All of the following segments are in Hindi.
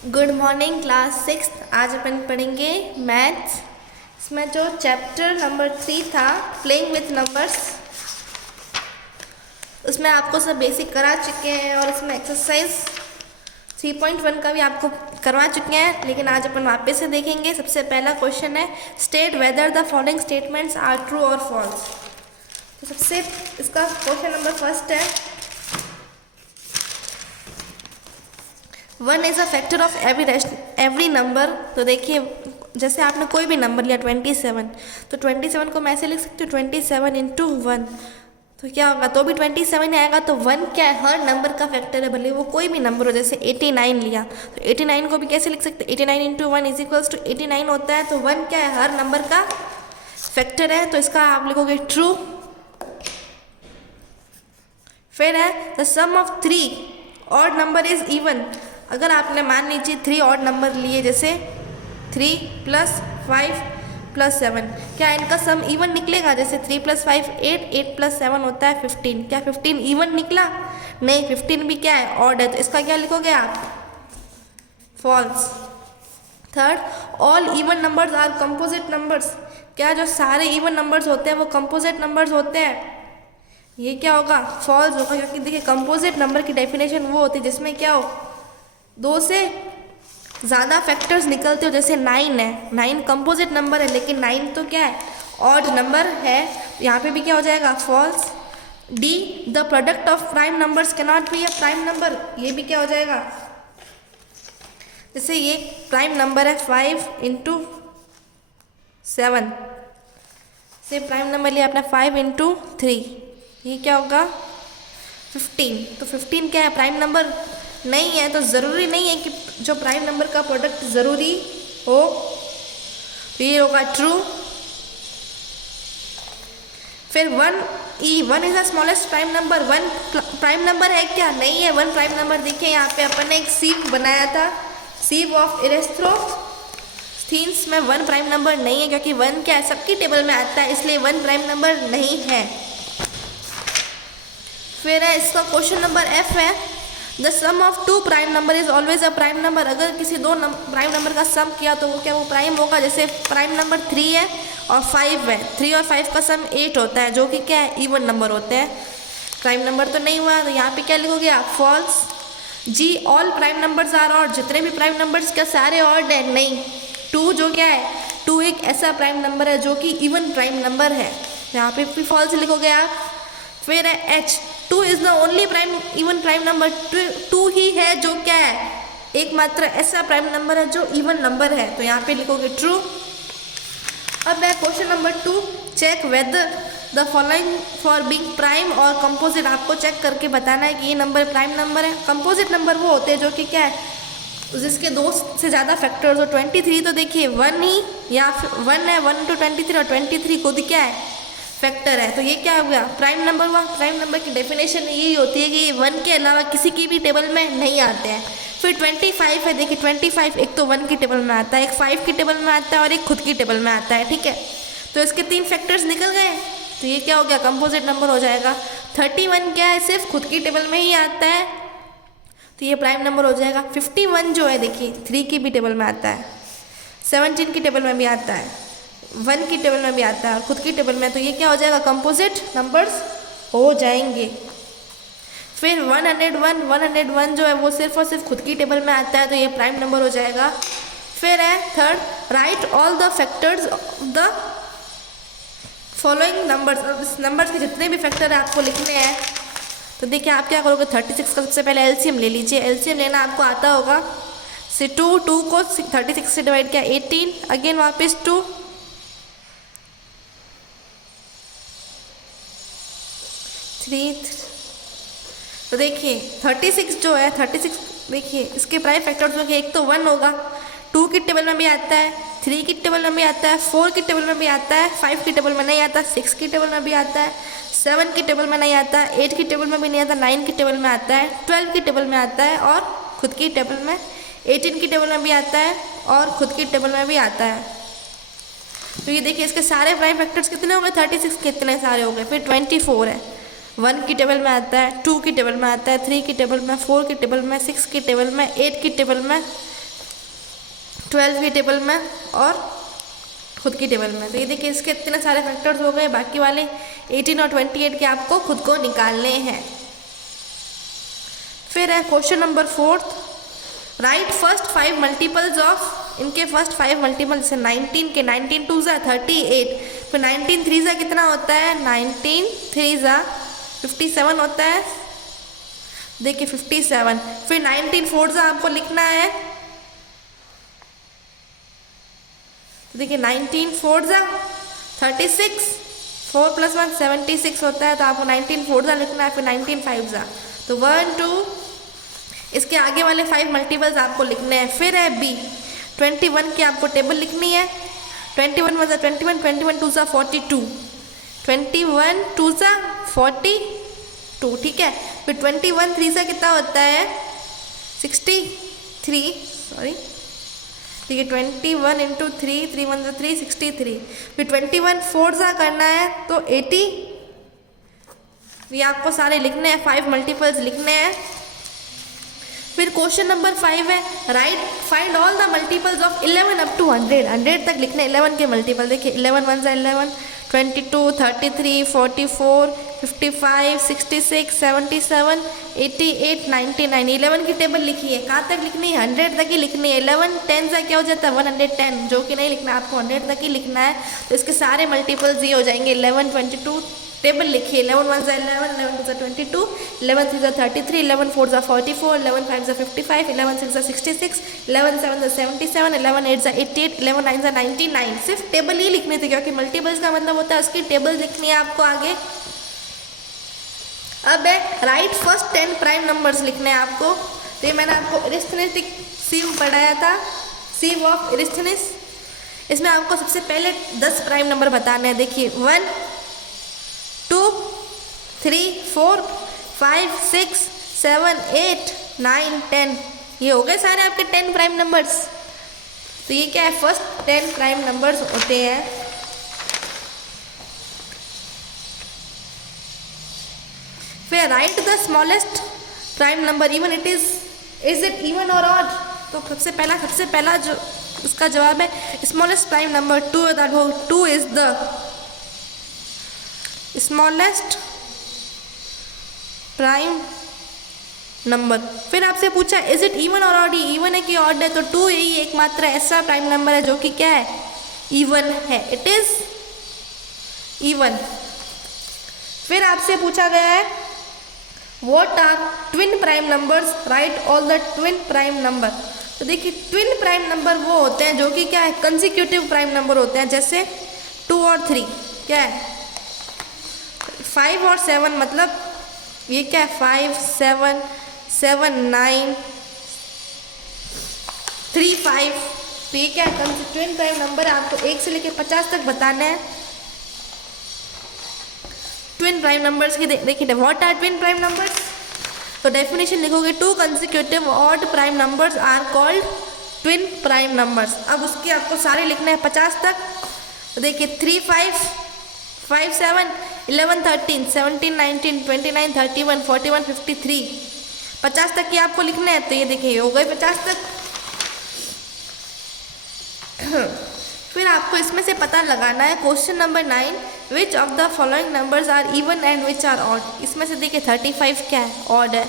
Good morning class 6। आज अपन पढ़ेंगे मैथ्स। इसमें जो चैप्टर नंबर 3 था प्लेइंग विथ नंबर्स, उसमें आपको सब बेसिक करा चुके हैं और उसमें एक्सरसाइज 3.1 का भी आपको करवा चुके हैं, लेकिन आज अपन वापस से देखेंगे। सबसे पहला क्वेश्चन है state whether the following statements are true और फॉल्स। तो सबसे इसका क्वेश्चन नंबर फर्स्ट है 1 is a factor of every number. तो देखिए, जैसे आपने कोई भी नंबर लिया 27, तो 27 को मैं ऐसे लिख सकती हूँ 27 इंटू 1। तो क्या होगा, तो भी 27 आएगा। तो 1 क्या है, हर नंबर का फैक्टर है, भले वो कोई भी नंबर हो। जैसे 89 लिया तो 89 को भी कैसे लिख सकते हैं, 89 इंटू 1 इज इक्वल्स टू 89 होता है। तो 1 क्या है, हर नंबर का फैक्टर है, तो इसका आप लिखोगे ट्रू। फिर है the sum of 3 odd number is even. अगर आपने मान लीजिए 3 ऑड नंबर लिए, जैसे 3 + 5 + 7, क्या इनका सम इवन निकलेगा? जैसे 3 + 5 8, 8 + 7 होता है 15। क्या 15 इवन निकला? नहीं, 15 भी क्या है, ऑड है। तो इसका क्या लिखोगे आप, false. Third, all even numbers are composite numbers. क्या जो सारे इवन नंबर्स होते हैं वो कंपोजिट नंबर्स होते हैं? ये क्या होगा, फॉल्स होगा, क्योंकि देखिए कंपोजिट नंबर की डेफिनेशन वो होती है जिसमें क्या हो, 2 से ज़्यादा फैक्टर्स निकलते हो। जैसे 9 है, 9 कंपोजिट नंबर है, लेकिन 9 तो क्या है, ऑड नंबर है। यहाँ पे भी क्या हो जाएगा, false. D, the product of prime numbers can not be a prime number. ये भी क्या हो जाएगा, जैसे ये प्राइम नंबर है 5 इंटू 7, से प्राइम नंबर लिया आपने 5 इंटू 3, ये क्या होगा 15। तो 15 क्या है, प्राइम नंबर नहीं है। तो ज़रूरी नहीं है कि जो प्राइम नंबर का प्रोडक्ट ज़रूरी हो। तो ये होगा ट्रू। फिर 1 is the smallest prime number. 1 prime number है क्या? नहीं है 1 प्राइम नंबर। देखिए यहाँ पे अपन ने एक सीव बनाया था, सीव ऑफ इरेस्थ्रोस्थीन्स में 1 प्राइम नंबर नहीं है, क्योंकि 1 क्या है, सबकी टेबल में आता है, इसलिए 1 प्राइम नंबर नहीं है। फिर है इसका क्वेश्चन नंबर F है the sum of 2 prime number is always a prime number. अगर किसी 2 प्राइम नंबर का सम किया तो वो क्या, वो प्राइम होगा। जैसे प्राइम नंबर 3 है और 5 है, 3 और 5 का सम 8 होता है, जो कि क्या है, इवन नंबर होते हैं। प्राइम नंबर तो नहीं हुआ, तो यहाँ पे क्या लिखोगे आप, false. G, all prime numbers are odd. जितने भी प्राइम नंबर्स क्या सारे ऑड है? नहीं। 2 जो क्या है, 2 एक ऐसा प्राइम नंबर है जो कि इवन प्राइम नंबर है, यहाँ पे भी फॉल्स लिखोगे आप। फिर है H, 2 is the only even prime number. 2 ही है जो क्या है, एकमात्र ऐसा प्राइम नंबर है जो इवन नंबर है, तो यहाँ पे लिखोगे ट्रू। अब है question number 2, check whether the following for being prime और कंपोजिट। आपको चेक करके बताना है कि ये नंबर प्राइम नंबर है। कंपोजिट नंबर वो होते हैं जो कि क्या है, जिसके 2 से ज़्यादा फैक्टर्स हो। 23 तो देखिए 1 ही, या 1 है, 1 × 23, और 23 खुद क्या है, फैक्टर है। तो ये क्या हो गया, प्राइम नंबर हुआ। प्राइम नंबर की डेफिनेशन यही होती है कि 1 के अलावा किसी की भी टेबल में नहीं आते हैं। फिर 25 है, देखिए 25 एक तो 1 की टेबल में आता है, एक 5 की टेबल में आता है और एक खुद की टेबल में आता है, ठीक है। तो इसके 3 फैक्टर्स निकल गए, तो ये क्या हो गया, कंपोजिट नंबर हो जाएगा। 31 क्या है, सिर्फ खुद की टेबल में ही आता है, तो ये प्राइम नंबर हो जाएगा। 51 जो है, देखिए 3 की भी टेबल में आता है, 17 की टेबल में भी आता है, 1 की टेबल में भी आता है और खुद की टेबल में, तो ये क्या हो जाएगा, कंपोजिट नंबर्स हो जाएंगे। फिर 101 जो है वो सिर्फ और सिर्फ खुद की टेबल में आता है, तो ये प्राइम नंबर हो जाएगा। फिर है third, right all the factors of the following numbers. अब इस नंबर्स के जितने भी फैक्टर है आपको लिखने हैं। तो देखिए आप क्या करोगे, 36 का सबसे पहले एलसीएम ले लीजिए। एलसीएम लेना आपको आता होगा, से 2 को 36 से डिवाइड किया 18, अगेन वापस 2, 3। तो देखिए 36 जो है, 36 देखिए इसके प्राइम फैक्टर्स होंगे, एक तो 1 होगा, 2 की टेबल में भी आता है, 3 की टेबल में भी आता है, 4 की टेबल में भी आता है, 5 की टेबल में नहीं आता, 6 की टेबल में भी आता है, 7 की टेबल में नहीं आता, 8 की टेबल में भी नहीं आता, 9 की टेबल में आता है, 12 की टेबल में आता है और खुद की टेबल में, 18 की टेबल में भी आता है और खुद की टेबल में भी आता है। तो ये देखिए इसके सारे प्राइम फैक्टर्स कितने हो गए, 36 कितने सारे हो गए। फिर 24 है, 1 की टेबल में आता है, 2 की टेबल में आता है, 3 की टेबल में, 4 की टेबल में, 6 की टेबल में, 8 की टेबल में, 12 की टेबल में और खुद की टेबल में। तो ये देखिए इसके इतने सारे फैक्टर्स हो गए, बाकी वाले 18 और 28 के आपको खुद को निकालने हैं। फिर है question number 4, right first 5 multiples of, इनके फर्स्ट 5 मल्टीपल, जैसे 19 के 19 2 ज़ा 38, फिर 19 3 ज़ा कितना होता है, 19 3 ज़ा 57 होता है, देखिए 57। फिर 19 4 ज़ा आपको लिखना है, तो देखिए 19 4 ज़ा 36, 4 + 1 76 होता है, तो आपको 19 4 ज़ा लिखना है। फिर 19 5 ज़ा, तो 1 2, इसके आगे वाले 5 मल्टीपल्स आपको लिखने हैं। फिर है बी, 21 की आपको टेबल लिखनी है। 21 + 1 21, 21 2 ज़ा 42, 21 2 ज़ा 42, ठीक है। फिर 21 3 ज़ा कितना होता है, 63, सॉरी, ठीक है, 21 × 3, 3 1 ज़ा 3, 63। फिर 21 4 ज़ा करना है, तो 80। ये आपको सारे लिखने हैं, 5 मल्टीपल्स लिखने हैं। फिर क्वेश्चन नंबर 5 है, write find all the multiples of 11 up to 100, 100 तक लिखने 11 के मल्टीपल। देखिए 11 1 ज़ा 11, 22 33 44 55 66 77 88 99, 11 की टेबल लिखी है। कहाँ तक लिखनी है, 100 तक ही लिखनी है। 11 10 ज़ा क्या हो जाता है, 110, जो कि नहीं लिखना, आपको 100 तक ही लिखना है। तो इसके सारे मल्टीपल्स ये हो जाएंगे। 11 22 टेबल लिखिए, 11 1 ज़ा 11, 11 2 ज़ा 22, 11 3 ज़ा 33, 11 4 ज़ा 44, 11 5 ज़ा 55, 11 6 ज़ा 66, 11 7 ज़ा 77, 11 8 ज़ा 88, 11 9 ज़ा 99। सिर्फ टेबल ही लिखनी थी, क्योंकि मल्टीपल्स का मतलब होता है उसकी टेबल लिखनी है आपको आगे। अब है राइट फर्स्ट 10 प्राइम नंबर्स लिखने हैं आपको। तो ये मैंने आपको अरिस्थमेटिक सीव पढ़ाया था, सीव ऑफ अरिस्थनीस। इसमें आपको सबसे पहले 10 प्राइम नंबर बताने हैं। देखिए 1 2 3 4 5 6 7 8 9 10, ये हो गए सारे आपके 10 प्राइम नंबर्स। तो ये क्या है, फर्स्ट 10 प्राइम नंबर्स होते हैं। फिर right the smallest prime number, even it is it even और ऑड। तो सबसे पहला जो उसका जवाब है स्मॉलेस्ट प्राइम नंबर 2, दैट हो 2 is the smallest prime number. फिर आपसे पूछा इज इट इवन और ऑड, इवन है कि ऑड है, तो 2 यही एकमात्र ऐसा प्राइम नंबर है जो कि क्या है, इवन है, इट इज इवन। फिर आपसे पूछा गया है what are twin prime numbers, write all the twin prime number. तो देखिए ट्विन प्राइम नंबर वो होते हैं जो कि क्या है, कंसेक्यूटिव प्राइम नंबर होते हैं। जैसे 2 और 3 क्या है, 5 और 7, मतलब ये क्या है, 5 7 7 9 3 5। तो ये क्या है, ट्विन प्राइम नंबर। आपको 1 से लेकर 50 तक बताना है ट्विन प्राइम नंबर्स की। देखिए what are twin prime numbers, तो डेफिनेशन लिखोगे 2 consecutive odd prime numbers are called twin prime numbers. अब उसके आपको सारे लिखने हैं 50 तक। तो देखिए 3 5 5 7 11 13 17 19 29 31 41 53, 50 तक की आपको लिखने हैं। तो ये देखिए हो गए 50 तक। फिर आपको इसमें से पता लगाना है question number 9, which of the following numbers are even and which are odd. इसमें से देखिए 35 क्या है, ऑड है।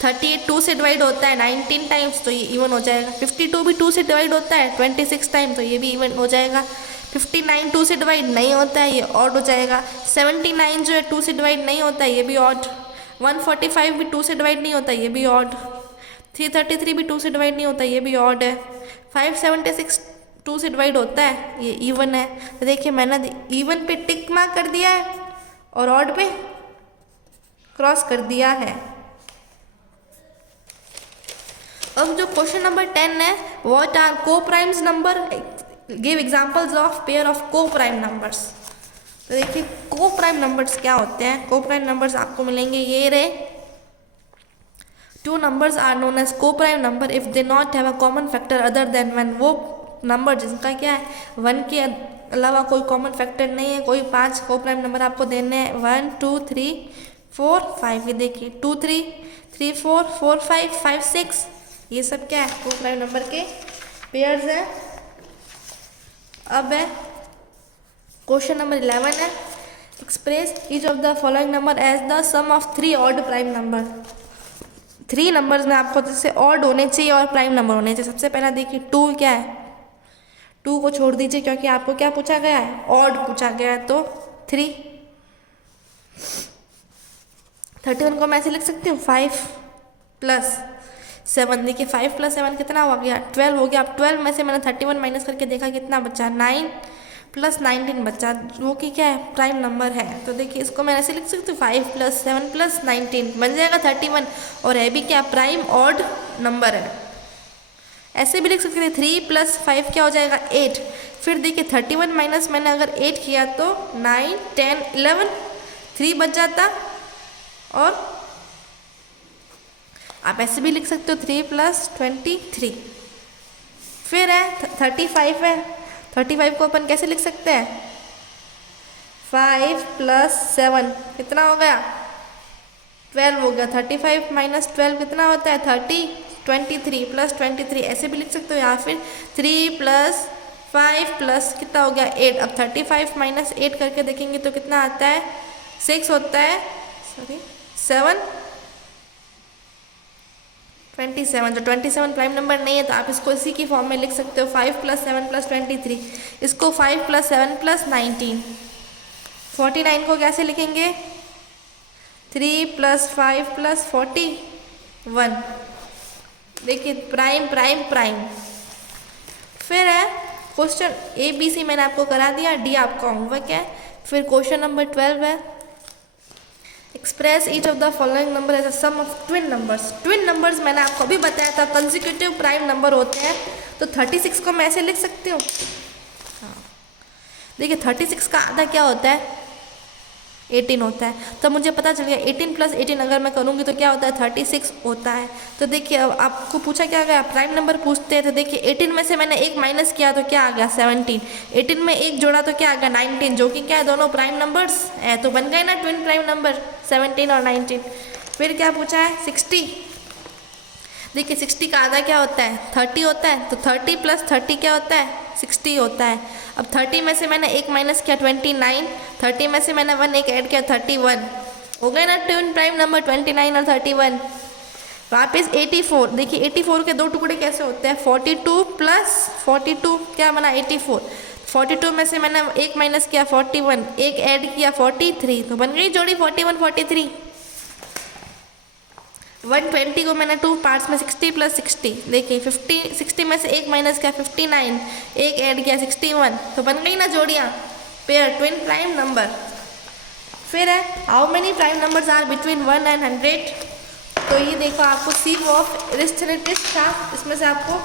38 2 से डिवाइड होता है 19 टाइम्स, तो ये इवन हो जाएगा। 52 भी 2 से डिवाइड होता है 26 टाइम्स, तो ये भी इवन हो जाएगा। 59 2 से डिवाइड नहीं होता है, ये ऑड हो जाएगा। 79 जो है 2 से डिवाइड नहीं होता है, ये भी ऑड। 145 भी 2 से डिवाइड नहीं होता, ये भी ऑड। 333 भी 2 से डिवाइड नहीं होता, ये भी ऑड है। 576 2 से डिवाइड होता है, ये इवन है। तो देखिए मैंने इवन पे टिक मार्क कर दिया है और ऑड पे क्रॉस कर दिया है। अब जो क्वेश्चन नंबर 10 है, व्हाट आर को primes number, give examples of pair of को प्राइम नंबर्स। तो देखिए को प्राइम नंबर्स क्या होते हैं। को प्राइम नंबर्स आपको मिलेंगे ये रहे, 2 numbers are known as co-prime number if they not have a common factor other than 1। वो नंबर जिनका क्या है 1 के अलावा कोई कॉमन फैक्टर नहीं है। कोई 5 को प्राइम नंबर आपको देने हैं, 1 2 3 4 5। ये देखिए 2 3 3 4 4 5 5 6, ये सब क्या है को प्राइम नंबर के पेयर्स हैं। अब है क्वेश्चन नंबर 11 है, express each of the following number as the sum of 3 odd prime number. 3 numbers में आपको जैसे ऑड होने चाहिए और प्राइम नंबर होने चाहिए। सबसे पहला देखिए 2 क्या है, 2 को छोड़ दीजिए क्योंकि आपको क्या पूछा गया है, ऑड पूछा गया है। तो 3। 31 को मैं ऐसे लिख सकती हूँ 5 + 7। देखिए 5 + 7 कितना हो गया, 12 हो गया। अब 12 में से मैंने 31 माइनस करके देखा कितना बचा, 9 + 19 बचा, जो कि क्या है, प्राइम नंबर है। तो देखिए इसको मैं ऐसे लिख सकती हूँ 5 + 7 + 19 बन जाएगा 31, और है भी क्या, प्राइम ऑड नंबर है। ऐसे भी लिख सकते थे 3 + 5 क्या हो जाएगा, 8। फिर देखिए 31 माइनस मैंने अगर 8 किया तो 9 10 11, 3 बच जाता। और आप ऐसे भी लिख सकते हो 3 + 23। फिर है 35 है, 35 को अपन कैसे लिख सकते हैं, 5 + 7 कितना हो गया, 12 हो गया। 35 - 12 कितना होता है, 30। 23 + 23 ऐसे भी लिख सकते हो, या फिर 3 + 5 + कितना हो गया, 8। अब 35 - 8 करके देखेंगे तो कितना आता है, 6 होता है, सॉरी 7 27। जो 27 प्राइम नंबर नहीं है तो आप इसको इसी की फॉर्म में लिख सकते हो, 5 + 7 + 23। इसको 5 + 7 + 19। 49 को कैसे लिखेंगे, 3 + 5 + 41। देखिए प्राइम प्राइम प्राइम। फिर है क्वेश्चन ABC मैंने आपको करा दिया, D आपका होमवर्क है। फिर क्वेश्चन नंबर 12 है, express each of the following number as a sum of twin numbers. Twin numbers मैंने आपको अभी बताया था कंसेक्यूटिव प्राइम नंबर होते हैं। तो 36 को मैं ऐसे लिख सकती हूँ, हाँ देखिए 36 का आधा क्या होता है, 18 होता है। तो मुझे पता चल गया 18 + 18 अगर मैं करूँगी तो क्या होता है, 36 होता है। तो देखिए अब आपको पूछा क्या गया, प्राइम नंबर पूछते हैं। तो देखिए 18 में से मैंने 1 माइनस किया तो क्या आ गया, 17। 18 में 1 जोड़ा तो क्या आ गया, 19, जो कि क्या है, दोनों प्राइम नंबर्स है। तो बन गए ना ट्विन प्राइम नंबर, 17 और 19। फिर क्या पूछा है, 60। देखिए 60 का आधा क्या होता है, 30 होता है। तो 30 + 30 क्या होता है, 60 होता है। अब 30 में से मैंने 1 माइनस किया, 29। 30 में से मैंने 1 ऐड किया, 31। हो गए ना ट्विन प्राइम नंबर, 29 और 31। वापस 84। देखिए 84 के 2 टुकड़े कैसे होते हैं, 42 + 42 क्या बना, 84। 42 में से मैंने 1 माइनस किया, 41, 1 ऐड किया, 43। तो बन गई जोड़ी 41 43। 120 को मैंने 2 पार्ट्स में 60 + 60। देखिए 60 में से 1 माइनस किया, 59, 1 ऐड किया, 61। तो बन गई ना जोड़ियाँ, पेयर, ट्विन प्राइम नंबर। फिर है how many prime numbers are between 1 and 100। तो ये देखो आपको सी ऑफ अरिस्थमेटिक था, इसमें से आपको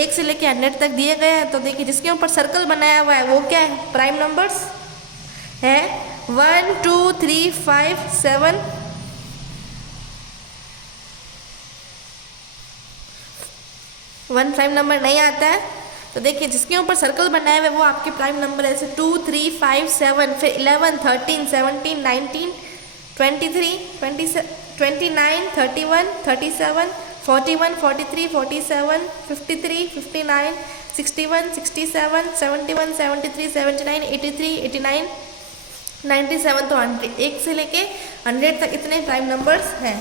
1 से लेकर 100 तक दिए गए हैं। तो देखिए जिसके ऊपर सर्कल बनाया हुआ है वो क्या है, प्राइम नंबर्स है। 1 2 3 5 7 1 प्राइम नंबर नहीं आता है। तो देखिए जिसके ऊपर सर्कल बनाए हुए वो आपके प्राइम नंबर है, जैसे 2 3 5 7, फिर 11 13 17 19 23 29 31 37 41 43 47 53 59 61 67 71 73 79 83 89 97। तो 1 से लेके 100 तक इतने प्राइम नंबर्स हैं।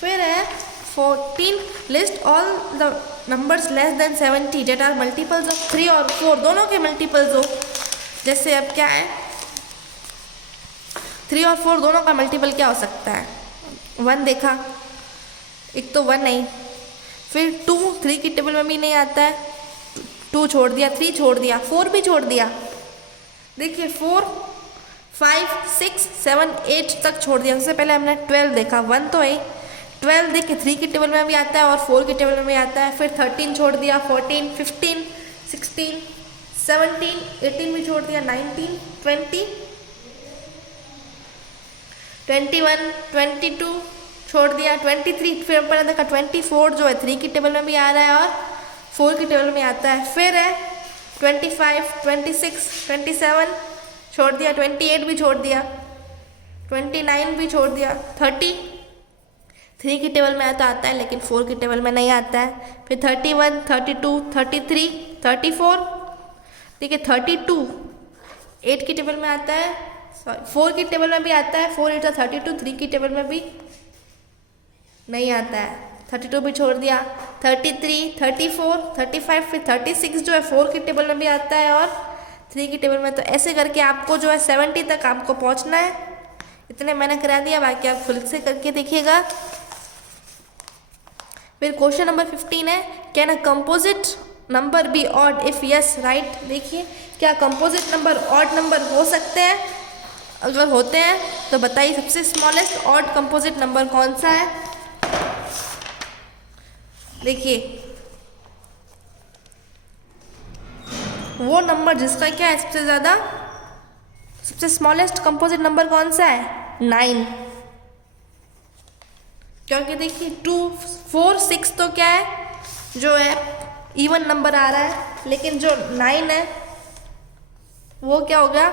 फिर है 14, list all the numbers less than 70 that are multiples of 3 और 4, दोनों के मल्टीपल्स हो। जैसे अब क्या है, 3 और 4 दोनों का मल्टीपल क्या हो सकता है, 1 देखा, एक तो 1 नहीं, फिर 2 3 की टेबल में भी नहीं आता है, 2 छोड़ दिया, 3 छोड़ दिया, 4 भी छोड़ दिया। देखिए 4 5 6 7 8 तक छोड़ दिया। सबसे पहले हमने 12 देखा, 1 तो है, 12 देखिए 3 की टेबल में भी आता है और 4 की टेबल में भी आता है। फिर 13 छोड़ दिया, 14 15 16 17 18 भी छोड़ दिया, 19 20 21 22 छोड़ दिया, 23 फिर ऊपर देखा 24 जो है 3 की टेबल में भी आ रहा है और 4 की टेबल में आता है। फिर है 25 26 27 छोड़ दिया, 28 भी छोड़ दिया, 29 भी छोड़ दिया, 30 3 की टेबल में आता है लेकिन 4 की टेबल में नहीं आता है। फिर 31, 32, 33, 34, ठीक है 32 8 की टेबल में आता है, सॉरी 4 की टेबल में भी आता है, 4 8 32, 3 की टेबल में भी नहीं आता है, 32 भी छोड़ दिया। 33, 34, 35, फिर 36 जो है 4 की टेबल में भी आता है और 3 की टेबल में। तो ऐसे करके आपको जो है 70 तक आपको पहुंचना है। इतने मैंने करा दिया, बाकी आप खुद से करके देखिएगा। फिर क्वेश्चन नंबर 15 है, can a composite number be odd if yes write. देखिए क्या कंपोजिट नंबर ऑड नंबर हो सकते हैं, अगर होते हैं तो बताइए सबसे स्मॉलेस्ट ऑड कंपोजिट नंबर कौन सा है। देखिए वो नंबर जिसका क्या है सबसे ज़्यादा, सबसे स्मॉलेस्ट कंपोजिट नंबर कौन सा है, 9। क्योंकि देखिए 2, 4, 6 तो क्या है जो है इवन नंबर आ रहा है, लेकिन जो 9 है वो क्या हो गया,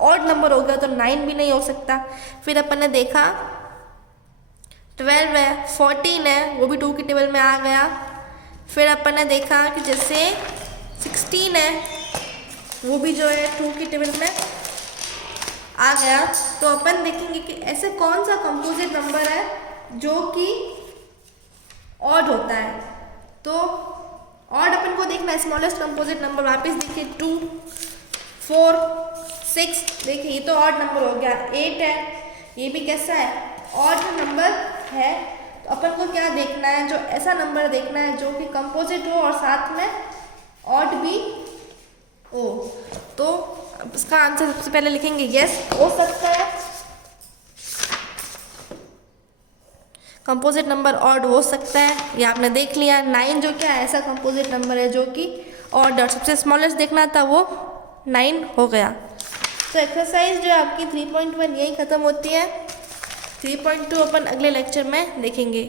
ऑड नंबर हो गया, तो 9 भी नहीं हो सकता। फिर अपन ने देखा 12 है, 14 है, वो भी 2 की टेबल में आ गया। फिर अपन ने देखा कि जैसे 16 है, वो भी जो है 2 की टेबल में आ गया। तो अपन देखेंगे कि ऐसे कौन सा कंपोजिट नंबर है जो कि ऑड होता है। तो ऑड अपन को देखना है, स्मॉलेस्ट कंपोजिट नंबर वापस देखिए 2, 4, 6, देखिए ये तो ऑड नंबर हो गया। 8 है, ये भी कैसा है, ऑड नंबर है। तो अपन को क्या देखना है, जो ऐसा नंबर देखना है जो कि कंपोजिट हो और साथ में ऑड भी हो। तो इसका आंसर सबसे पहले लिखेंगे यस, हो सकता है कंपोजिट नंबर ऑड हो सकता है, ये आपने देख लिया। 9 जो क्या है ऐसा कंपोजिट नंबर है जो कि ऑड, और सबसे स्मॉलेस्ट देखना था वो 9 हो गया। तो एक्सरसाइज जो है आपकी 3.1 यही ख़त्म होती है। 3.2 अपन अगले लेक्चर में देखेंगे।